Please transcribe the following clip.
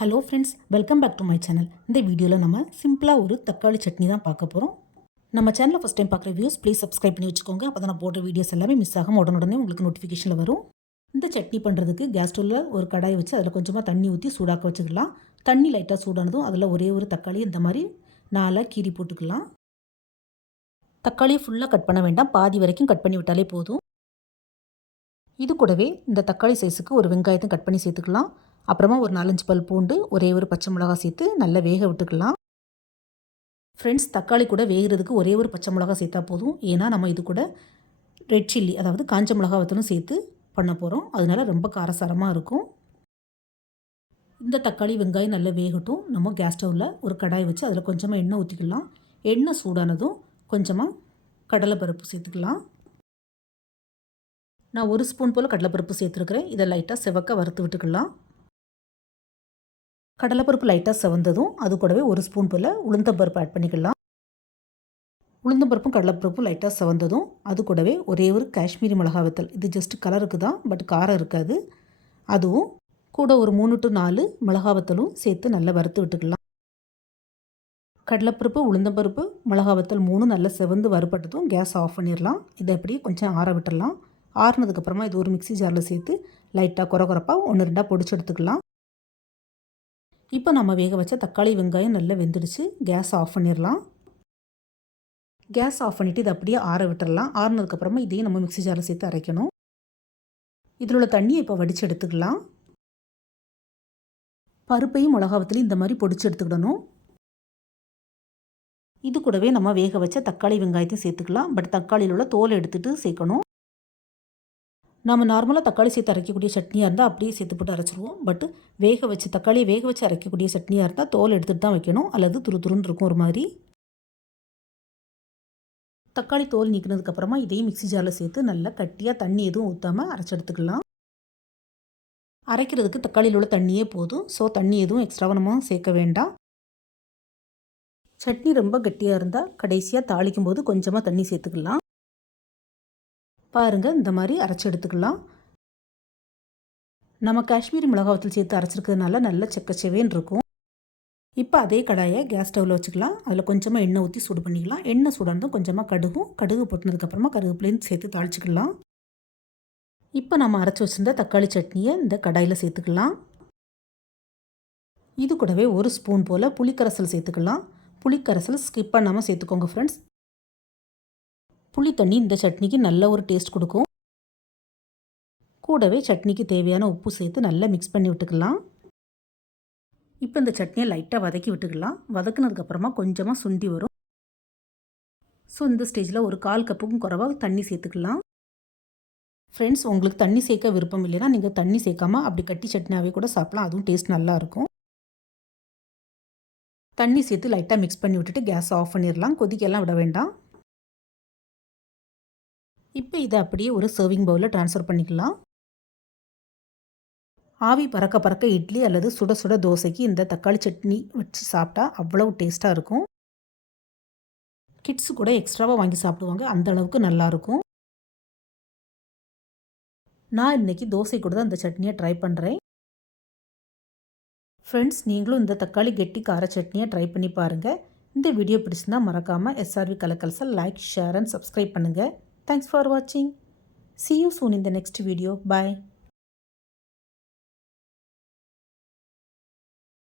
Hello friends, welcome back to my channel. இந்த வீடியோவில் நம்ம சிம்பிளாக ஒரு தக்காளி சட்னி தான் பார்க்க போகிறோம். நம்ம சேனலில் ஃபஸ்ட் டைம் பார்க்குற வியூஸ் ப்ளீஸ் சப்ஸ்கிரைப் பண்ணி வச்சுக்கோங்க. அப்போ தான் நான் போடுற வீடியோஸ் எல்லாமே மிஸ் ஆகாமல் உடனுடனே உங்களுக்கு நோட்டிஃபிகேஷனில் வரும். இந்த சட்னி பண்ணுறதுக்கு கேஸ் ஸ்டவ்வில் ஒரு கடாய் வச்சு அதில் கொஞ்சமாக தண்ணி ஊற்றி சூடாக்க வச்சுக்கலாம். தண்ணி லைட்டாக சூடானதும் அதில் ஒரே ஒரு தக்காளி இந்த மாதிரி 4 கீரி போட்டுக்கலாம். தக்காளியை ஃபுல்லாக கட் பண்ண வேண்டாம், பாதி வரைக்கும் கட் பண்ணி விட்டாலே போதும். இது கூடவே இந்த தக்காளி சைஸுக்கு ஒரு வெங்காயத்தை கட் பண்ணி சேர்த்துக்கலாம். அப்புறமா ஒரு 4-5 பல் பூண்டு, ஒரே ஒரு பச்சை மிளகாய் சேர்த்து நல்லா வேக விட்டுக்கலாம். ஃப்ரெண்ட்ஸ், தக்காளி கூட வேகிறதுக்கு ஒரே ஒரு பச்சை மிளகாய் சேர்த்தா போதும். ஏன்னா நம்ம இது கூட ரெட் சில்லி, அதாவது காஞ்ச மிளகாய் வத்தலும் சேர்த்து பண்ண போகிறோம். அதனால ரொம்ப காரசாரமாக இருக்கும். இந்த தக்காளி வெங்காயம் நல்லா வேகட்டும். நம்ம கேஸ் ஸ்டவ்வில் ஒரு கடாய் வச்சு அதில் கொஞ்சமாக எண்ணெய் ஊற்றிக்கலாம். எண்ணெய் சூடானதும் கொஞ்சமாக கடலைப்பருப்பு சேர்த்துக்கலாம். நான் 1 ஸ்பூன் போல் கடலைப்பருப்பு சேர்த்துருக்கிறேன். இதை லைட்டாக செவக்க வறுத்து விட்டுக்கலாம். கடலைப்பருப்பு லைட்டாக செவந்ததும் அது கூடவே 1 ஸ்பூன் போல் உளுந்தம்பருப்பு ஆட் பண்ணிக்கலாம். உளுந்தம்பருப்பும் கடலைப்பருப்பும் லைட்டாக செவந்ததும் அது கூடவே ஒரே ஒரு காஷ்மீரி மிளகாய் வத்தல், இது ஜஸ்ட் கலருக்கு தான், பட் காரம் இருக்காது. அதுவும் கூட ஒரு 3 to 4 மிளகாய் வத்தலும் சேர்த்து நல்லா வறுத்து விட்டுக்கலாம். கடலைப்பருப்பு, உளுந்தம்பருப்பு, மிளகாய் வத்தல் 3 நல்லா செவந்து வறுபட்டதும் கேஸ் ஆஃப் பண்ணிடலாம். இதை அப்படியே கொஞ்சம் ஆற விட்டுடலாம். ஆறுனதுக்கப்புறமா இது ஒரு மிக்சி ஜாரில் சேர்த்து லைட்டாக குறப்பாக 1-2 பொடிச்சு எடுத்துக்கலாம். இப்போ நம்ம வேக வச்ச தக்காளி வெங்காயம் நல்லா வெந்துடுச்சு. கேஸ் ஆஃப் பண்ணிடலாம். கேஸ் ஆஃப் பண்ணிவிட்டு இதை அப்படியே ஆற விட்டுடலாம். ஆறுனதுக்கப்புறமா இதையும் நம்ம மிக்சி ஜாரில் சேர்த்து அரைக்கணும். இதில் உள்ள தண்ணியை இப்போ வடித்து எடுத்துக்கலாம். பருப்பையும் மிளகாவத்திலையும் இந்த மாதிரி பொடிச்சு எடுத்துக்கிடணும். இது கூடவே நம்ம வேக வச்ச தக்காளி வெங்காயத்தையும் சேர்த்துக்கலாம். பட் தக்காளியில் உள்ள தோலை எடுத்துகிட்டு சேர்க்கணும். நம்ம நார்மலாக தக்காளி சேர்த்து அரைக்கக்கூடிய சட்னியாக இருந்தால் அப்படியே சேர்த்து போட்டு அரைச்சிடுவோம். பட் தக்காளியை வேக வச்சு அரைக்கக்கூடிய சட்னியாக இருந்தால் தோல் எடுத்துகிட்டு தான் வைக்கணும். அல்லது துருன்னு இருக்கும் ஒரு மாதிரி. தக்காளி தோல் நீக்கினதுக்கப்புறமா இதையும் மிக்சி ஜாரில் சேர்த்து நல்லா கட்டியாக தண்ணி எதுவும் ஊற்றாமல் அரைச்சி எடுத்துக்கலாம். அரைக்கிறதுக்கு தக்காளியில் உள்ள தண்ணியே போதும். ஸோ தண்ணி எதுவும் எக்ஸ்ட்ராவாக நம்ம சேர்க்க வேண்டாம். சட்னி ரொம்ப கட்டியாக இருந்தால் கடைசியாக தாளிக்கும் போது கொஞ்சமாக தண்ணி சேர்த்துக்கலாம். பாருங்கள், இந்த மாதிரி அரைச்சி எடுத்துக்கலாம். நம்ம காஷ்மீரி மிளகாவத்தூள் சேர்த்து அரைச்சிருக்கிறதுனால நல்ல செக்கச்செவேன்னு இருக்கும். இப்போ அதே கடாயை கேஸ் ஸ்டவ்வில் வச்சுக்கலாம். அதில் கொஞ்சமாக எண்ணெய் ஊற்றி சூடு பண்ணிக்கலாம். எண்ணெய் சூடானதும் கொஞ்சமாக கடுகு போட்டினதுக்கப்புறமா கருவேப்பிலையும் சேர்த்து தாளிச்சிக்கலாம். இப்போ நம்ம அரைச்சி வச்சுருந்த தக்காளி சட்னியை இந்த கடாயில் சேர்த்துக்கலாம். இது கூடவே 1 ஸ்பூன் போல் புளிக்கரைசல் சேர்த்துக்கலாம். புளிக்கரைசல் ஸ்கிப் பண்ணாமல் சேர்த்துக்கோங்க ஃப்ரெண்ட்ஸ். புளி தண்ணி இந்த சட்னிக்கு நல்ல ஒரு டேஸ்ட் கொடுக்கும். கூடவே சட்னிக்கு தேவையான உப்பு சேர்த்து நல்லா மிக்ஸ் பண்ணி விட்டுக்கலாம். இப்போ இந்த சட்னியை லைட்டாக வதக்கி விட்டுக்கலாம். வதக்குனதுக்கப்புறமா கொஞ்சமாக சுண்டி வரும். ஸோ இந்த ஸ்டேஜில் ஒரு 1/4 கப்புக்கும் குறைவாக தண்ணி சேர்த்துக்கலாம். ஃப்ரெண்ட்ஸ், உங்களுக்கு தண்ணி சேர்க்க விருப்பம் இல்லைன்னா நீங்கள் தண்ணி சேர்க்காமல் அப்படி கட்டி சட்னியாகவே கூட சாப்பிடலாம். அதுவும் டேஸ்ட் நல்லாயிருக்கும். தண்ணி சேர்த்து லைட்டாக மிக்ஸ் பண்ணி விட்டுட்டு கேஸ் ஆஃப் பண்ணிடலாம். கொதிக்கெல்லாம் விட வேண்டாம். இப்போ இதை அப்படியே ஒரு சர்விங் பவுலில் ட்ரான்ஸ்ஃபர் பண்ணிக்கலாம். ஆவி பறக்க இட்லி அல்லது சுட சுட தோசைக்கு இந்த தக்காளி சட்னி வச்சு சாப்பிட்டா அவ்வளவு டேஸ்ட்டாக இருக்கும். கிட்ஸு கூட எக்ஸ்ட்ராவாக வாங்கி சாப்பிடுவாங்க. அந்த அளவுக்கு நல்லாயிருக்கும். நான் இன்றைக்கி தோசை கூட தான் இந்த சட்னியை ட்ரை பண்ணுறேன். ஃப்ரெண்ட்ஸ், நீங்களும் இந்த தக்காளி கெட்டி கார சட்னியை ட்ரை பண்ணி பாருங்கள். இந்த வீடியோ பிடிச்சிருந்தால் மறக்காமல் SRV கலக்கல்ஸை லைக், ஷேர் அண்ட் சப்ஸ்கிரைப் பண்ணுங்கள். Thanks for watching. See you soon in the next video. Bye.